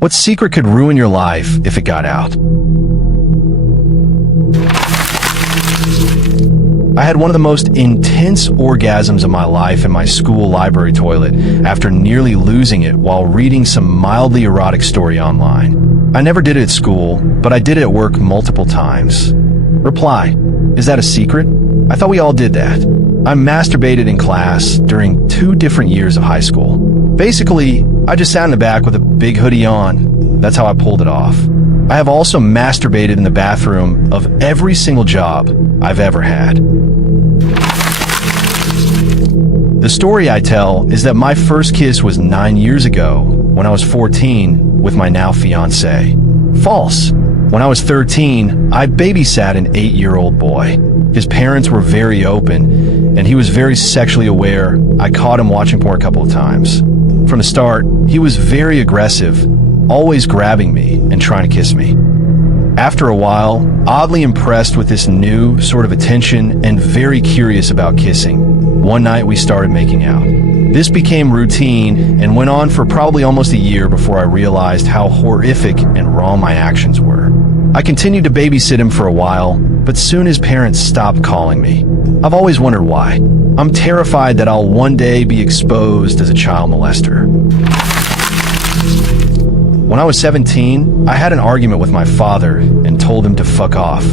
What secret could ruin your life if it got out? I had one of the most intense orgasms of my life in my school library toilet after nearly losing it while reading some mildly erotic story online. I never did it at school, but I did it at work multiple times. Reply: is that a secret? I thought we all did that. I masturbated in class during 2 different years of high school. Basically, I just sat in the back with a big hoodie on. That's how I pulled it off. I have also masturbated in the bathroom of every single job I've ever had. The story I tell is that my first kiss was 9 years ago when I was 14 with my now fiancé. False. When I was 13, I babysat an 8-year-old boy. His parents were very open, and he was very sexually aware. I caught him watching porn a couple of times. From the start, he was very aggressive, always grabbing me and trying to kiss me. After a while, oddly impressed with this new sort of attention and very curious about kissing, one night we started making out. This became routine and went on for probably almost a year before I realized how horrific and wrong my actions were. I continued to babysit him for a while, but soon his parents stopped calling me. I've always wondered why. I'm terrified that I'll one day be exposed as a child molester. When I was 17, I had an argument with my father and told him to fuck off.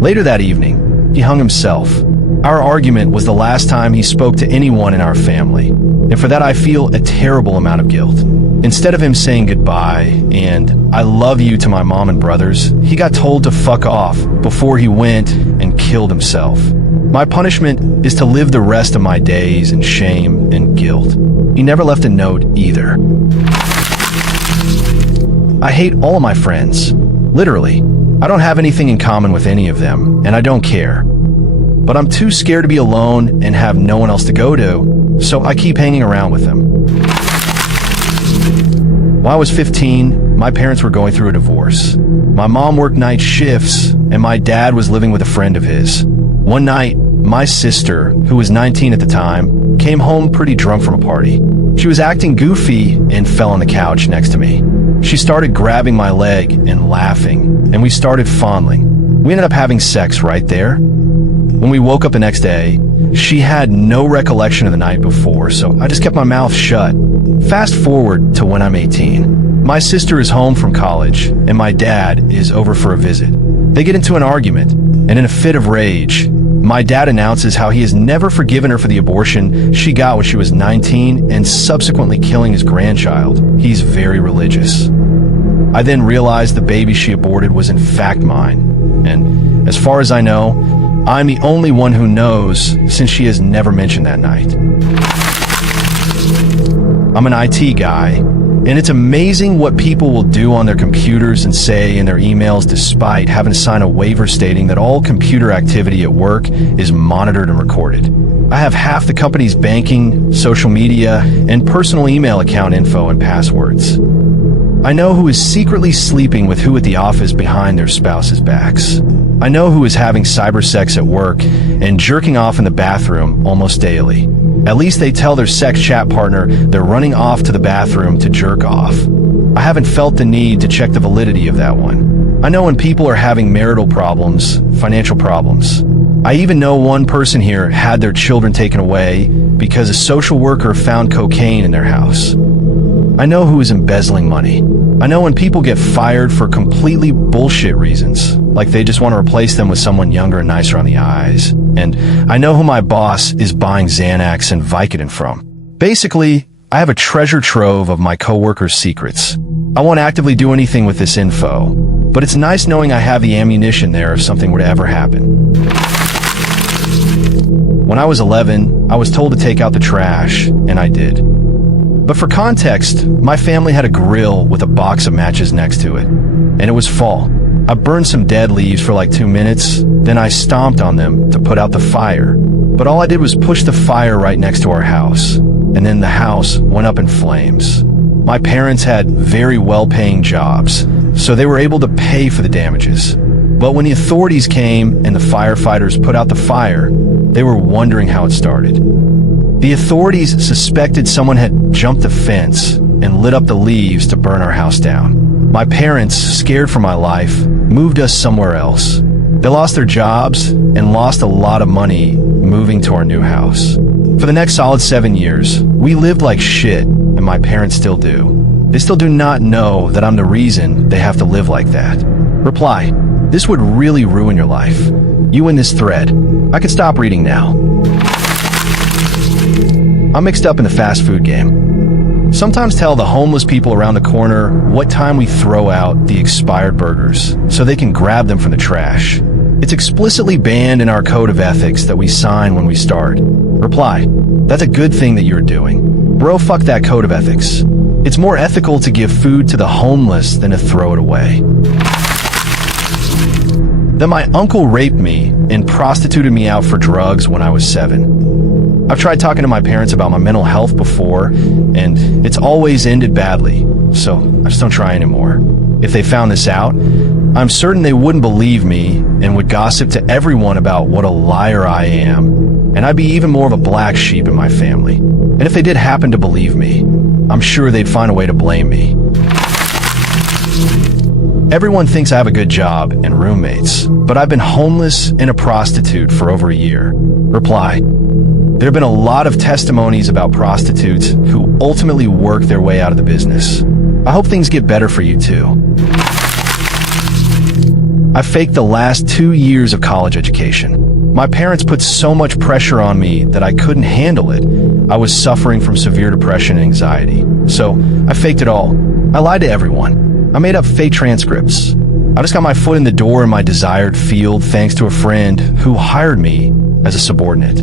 Later that evening, he hung himself. Our argument was the last time he spoke to anyone in our family, and for that I feel a terrible amount of guilt. Instead of him saying goodbye and "I love you" to my mom and brothers, he got told to fuck off before he went and killed himself. My punishment is to live the rest of my days in shame and guilt. He never left a note either. I hate all of my friends. Literally. I don't have anything in common with any of them, and I don't care. But I'm too scared to be alone and have no one else to go to, so I keep hanging around with them. While I was 15, my parents were going through a divorce. My mom worked night shifts, and my dad was living with a friend of his. One night, my sister, who was 19 at the time, came home pretty drunk from a party. She was acting goofy and fell on the couch next to me. She started grabbing my leg and laughing, and we started fondling. We ended up having sex right there. When we woke up the next day, she had no recollection of the night before, so I just kept my mouth shut. Fast forward to when I'm 18. My sister is home from college, and my dad is over for a visit. They get into an argument, and in a fit of rage, my dad announces how he has never forgiven her for the abortion she got when she was 19 and subsequently killing his grandchild. He's very religious. I then realized the baby she aborted was in fact mine, and as far as I know, I'm the only one who knows since she has never mentioned that night. I'm an IT guy, and it's amazing what people will do on their computers and say in their emails despite having to sign a waiver stating that all computer activity at work is monitored and recorded. I have half the company's banking, social media, and personal email account info and passwords. I know who is secretly sleeping with who at the office behind their spouse's backs. I know who is having cyber sex at work and jerking off in the bathroom almost daily. At least they tell their sex chat partner they're running off to the bathroom to jerk off. I haven't felt the need to check the validity of that one. I know when people are having marital problems, financial problems. I even know one person here had their children taken away because a social worker found cocaine in their house. I know who is embezzling money. I know when people get fired for completely bullshit reasons, like they just want to replace them with someone younger and nicer on the eyes. And I know who my boss is buying Xanax and Vicodin from. Basically, I have a treasure trove of my coworkers' secrets. I won't actively do anything with this info, but it's nice knowing I have the ammunition there if something were to ever happen. When I was 11, I was told to take out the trash, and I did. But for context, my family had a grill with a box of matches next to it, and it was fall. I burned some dead leaves for like 2 minutes, then I stomped on them to put out the fire. But all I did was push the fire right next to our house, and then the house went up in flames. My parents had very well-paying jobs, so they were able to pay for the damages. But when the authorities came and the firefighters put out the fire, they were wondering how it started. The authorities suspected someone had jumped the fence and lit up the leaves to burn our house down. My parents, scared for my life, moved us somewhere else. They lost their jobs and lost a lot of money moving to our new house. For the next solid 7 years, we lived like shit, and my parents still do. They still do not know that I'm the reason they have to live like that. Reply: this would really ruin your life. You in this thread. I could stop reading now. I'm mixed up in the fast food game. Sometimes tell the homeless people around the corner what time we throw out the expired burgers so they can grab them from the trash. It's explicitly banned in our code of ethics that we sign when we start. Reply: that's a good thing that you're doing. Bro, fuck that code of ethics. It's more ethical to give food to the homeless than to throw it away. That my uncle raped me and prostituted me out for drugs when I was 7. I've tried talking to my parents about my mental health before, and it's always ended badly, so I just don't try anymore. If they found this out, I'm certain they wouldn't believe me and would gossip to everyone about what a liar I am, and I'd be even more of a black sheep in my family. And if they did happen to believe me, I'm sure they'd find a way to blame me. Everyone thinks I have a good job and roommates, but I've been homeless and a prostitute for over a year. Reply: there have been a lot of testimonies about prostitutes who ultimately work their way out of the business. I hope things get better for you too. I faked the last 2 years of college education. My parents put so much pressure on me that I couldn't handle it. I was suffering from severe depression and anxiety. So I faked it all. I lied to everyone. I made up fake transcripts. I just got my foot in the door in my desired field thanks to a friend who hired me as a subordinate.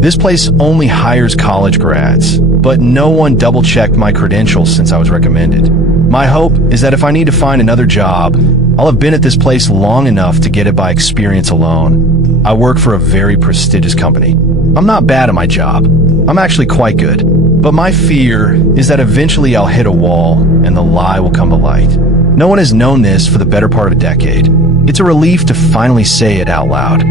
This place only hires college grads, but no one double-checked my credentials since I was recommended. My hope is that if I need to find another job, I'll have been at this place long enough to get it by experience alone. I work for a very prestigious company. I'm not bad at my job. I'm actually quite good. But my fear is that eventually I'll hit a wall and the lie will come to light. No one has known this for the better part of a decade. It's a relief to finally say it out loud.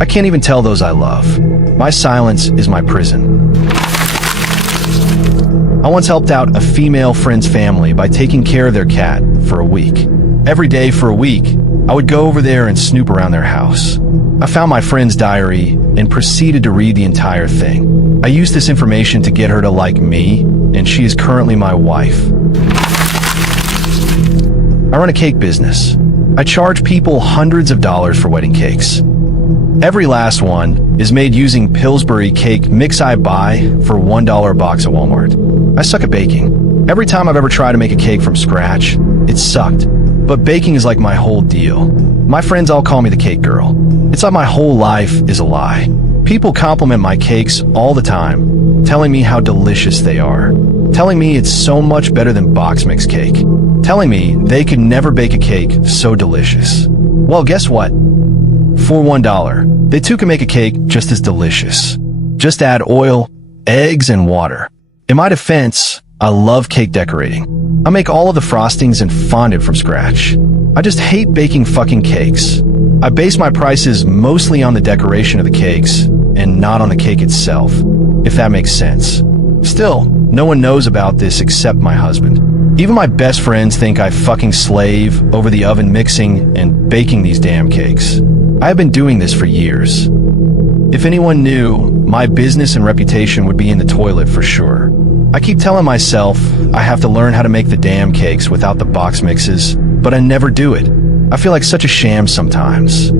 I can't even tell those I love. My silence is my prison. I once helped out a female friend's family by taking care of their cat for a week. Every day for a week, I would go over there and snoop around their house. I found my friend's diary and proceeded to read the entire thing. I used this information to get her to like me, and she is currently my wife. I run a cake business. I charge people hundreds of dollars for wedding cakes. Every last one is made using Pillsbury cake mix I buy for $1 a box at Walmart. I suck at baking. Every time I've ever tried to make a cake from scratch, it sucked. But baking is like my whole deal. My friends all call me the cake girl. It's like my whole life is a lie. People compliment my cakes all the time, telling me how delicious they are. Telling me it's so much better than box mix cake. Telling me they could never bake a cake so delicious. Well, guess what? For $1, they too can make a cake just as delicious. Just add oil, eggs, and water. In my defense, I love cake decorating. I make all of the frostings and fondant from scratch. I just hate baking fucking cakes. I base my prices mostly on the decoration of the cakes and not on the cake itself, if that makes sense. Still, no one knows about this except my husband. Even my best friends think I fucking slave over the oven mixing and baking these damn cakes. I have been doing this for years. If anyone knew, my business and reputation would be in the toilet for sure. I keep telling myself I have to learn how to make the damn cakes without the box mixes, but I never do it. I feel like such a sham sometimes.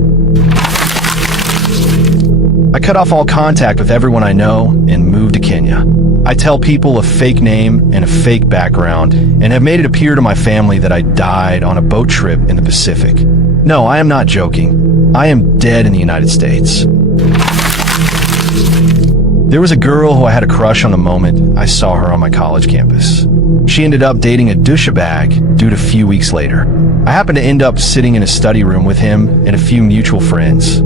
I cut off all contact with everyone I know and moved to Kenya. I tell people a fake name and a fake background and have made it appear to my family that I died on a boat trip in the Pacific. No, I am not joking. I am dead in the United States. There was a girl who I had a crush on the moment I saw her on my college campus. She ended up dating a douchebag dude a few weeks later. I happened to end up sitting in a study room with him and a few mutual friends.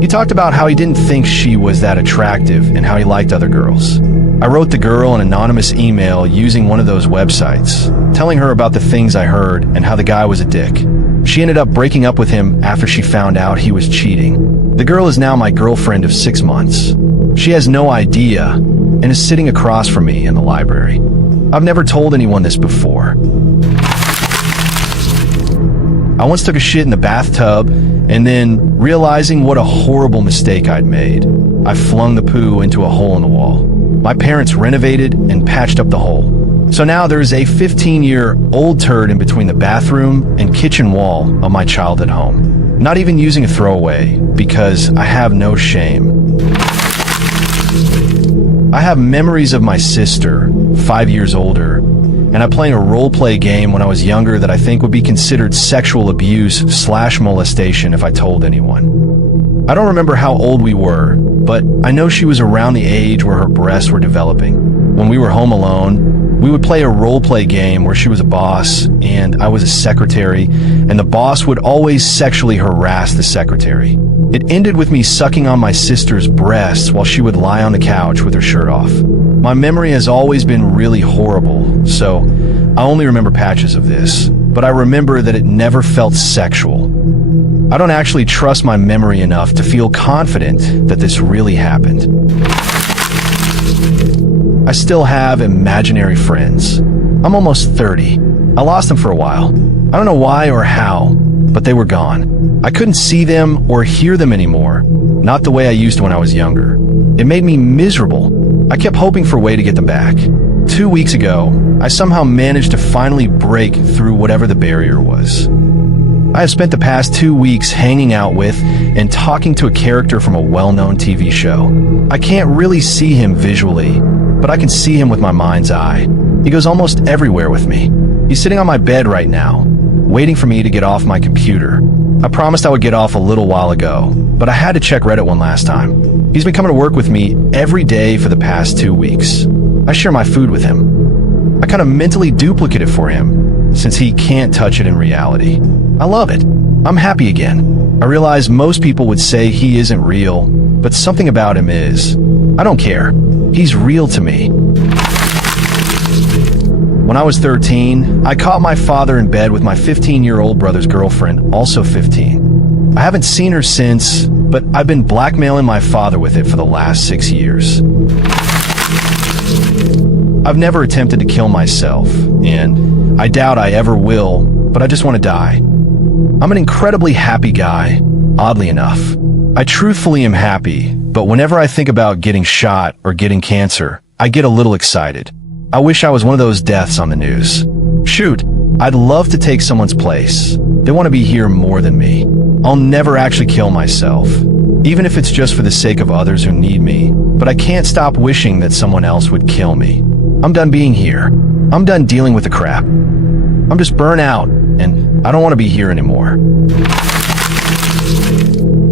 He talked about how he didn't think she was that attractive and how he liked other girls. I wrote the girl an anonymous email using one of those websites, telling her about the things I heard and how the guy was a dick. She ended up breaking up with him after she found out he was cheating. The girl is now my girlfriend of 6 months. She has no idea and is sitting across from me in the library. I've never told anyone this before. I once took a shit in the bathtub, and then, realizing what a horrible mistake I'd made, I flung the poo into a hole in the wall. My parents renovated and patched up the hole. So now there's a 15-year-old turd in between the bathroom and kitchen wall of my childhood home. Not even using a throwaway, because I have no shame. I have memories of my sister, 5 years older, and I playing a role-play game when I was younger that I think would be considered sexual abuse/molestation if I told anyone. I don't remember how old we were, but I know she was around the age where her breasts were developing. When we were home alone, we would play a role-play game where she was a boss and I was a secretary, and the boss would always sexually harass the secretary. It ended with me sucking on my sister's breasts while she would lie on the couch with her shirt off. My memory has always been really horrible, so I only remember patches of this, but I remember that it never felt sexual. I don't actually trust my memory enough to feel confident that this really happened. I still have imaginary friends. I'm almost 30. I lost them for a while. I don't know why or how, but they were gone. I couldn't see them or hear them anymore, not the way I used to when I was younger. It made me miserable. I kept hoping for a way to get them back. 2 weeks ago, I somehow managed to finally break through whatever the barrier was. I have spent the past 2 weeks hanging out with and talking to a character from a well-known TV show. I can't really see him visually, but I can see him with my mind's eye. He goes almost everywhere with me. He's sitting on my bed right now, waiting for me to get off my computer. I promised I would get off a little while ago, but I had to check Reddit one last time. He's been coming to work with me every day for the past 2 weeks. I share my food with him. I kind of mentally duplicate it for him, since he can't touch it in reality. I love it. I'm happy again. I realize most people would say he isn't real, but something about him is. I don't care. He's real to me. When I was 13, I caught my father in bed with my 15-year-old brother's girlfriend, also 15. I haven't seen her since, but I've been blackmailing my father with it for the last 6 years. I've never attempted to kill myself, and I doubt I ever will, but I just want to die. I'm an incredibly happy guy, oddly enough. I truthfully am happy, but whenever I think about getting shot or getting cancer, I get a little excited. I wish I was one of those deaths on the news. Shoot, I'd love to take someone's place. They want to be here more than me. I'll never actually kill myself, even if it's just for the sake of others who need me, but I can't stop wishing that someone else would kill me. I'm done being here. I'm done dealing with the crap. I'm just burnt out, and I don't want to be here anymore.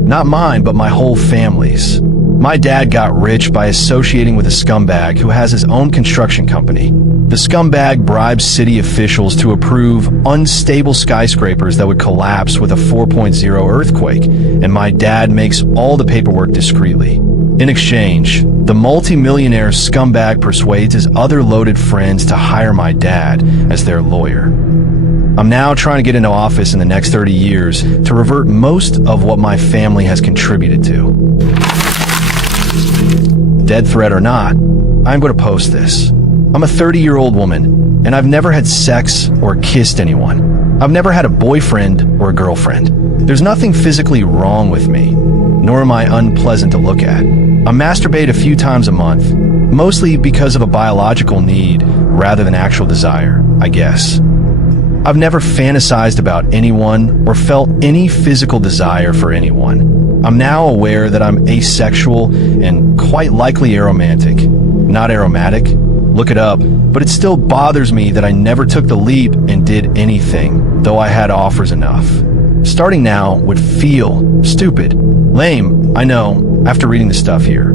Not mine, but my whole family's. My dad got rich by associating with a scumbag who has his own construction company. The scumbag bribes city officials to approve unstable skyscrapers that would collapse with a 4.0 earthquake, and my dad makes all the paperwork discreetly. In exchange, the multi-millionaire scumbag persuades his other loaded friends to hire my dad as their lawyer. I'm now trying to get into office in the next 30 years to revert most of what my family has contributed to. Dead threat or not, I'm going to post this. I'm a 30-year-old woman, and I've never had sex or kissed anyone. I've never had a boyfriend or a girlfriend. There's nothing physically wrong with me, nor am I unpleasant to look at. I masturbate a few times a month, mostly because of a biological need rather than actual desire, I guess. I've never fantasized about anyone or felt any physical desire for anyone. I'm now aware that I'm asexual and quite likely aromantic. Not aromatic, look it up, but it still bothers me that I never took the leap and did anything, though I had offers enough. Starting now would feel stupid. Lame, I know, after reading the stuff here.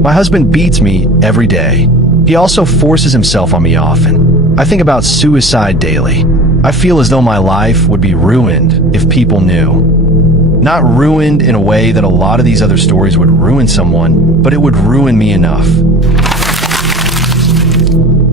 My husband beats me every day. He also forces himself on me often. I think about suicide daily. I feel as though my life would be ruined if people knew. Not ruined in a way that a lot of these other stories would ruin someone, but it would ruin me enough.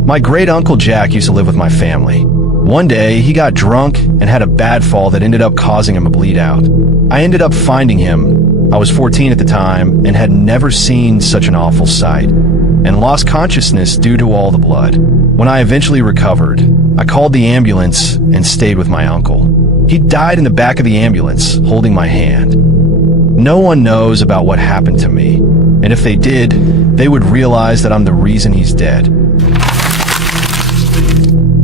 My great uncle Jack used to live with my family. One day, he got drunk and had a bad fall that ended up causing him to bleed out. I ended up finding him, I was 14 at the time and had never seen such an awful sight, and lost consciousness due to all the blood. When I eventually recovered, I called the ambulance and stayed with my uncle. He died in the back of the ambulance, holding my hand. No one knows about what happened to me, and if they did, they would realize that I'm the reason he's dead.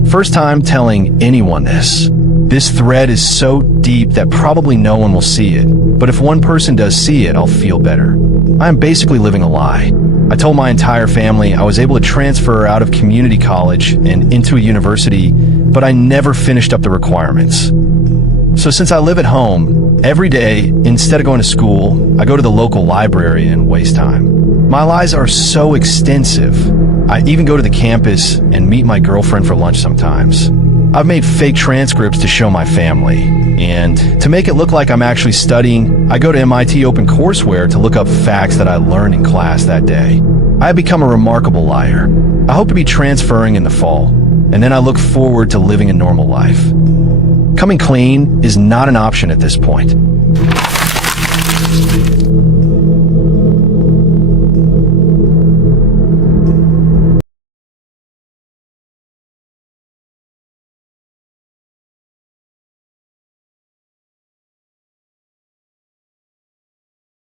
First time telling anyone this. This thread is so deep that probably no one will see it, but if one person does see it, I'll feel better. I am basically living a lie. I told my entire family I was able to transfer out of community college and into a university, but I never finished up the requirements. So since I live at home, every day, instead of going to school, I go to the local library and waste time. My lies are so extensive. I even go to the campus and meet my girlfriend for lunch sometimes. I've made fake transcripts to show my family, and to make it look like I'm actually studying, I go to MIT OpenCourseWare to look up facts that I learned in class that day. I have become a remarkable liar. I hope to be transferring in the fall, and then I look forward to living a normal life. Coming clean is not an option at this point.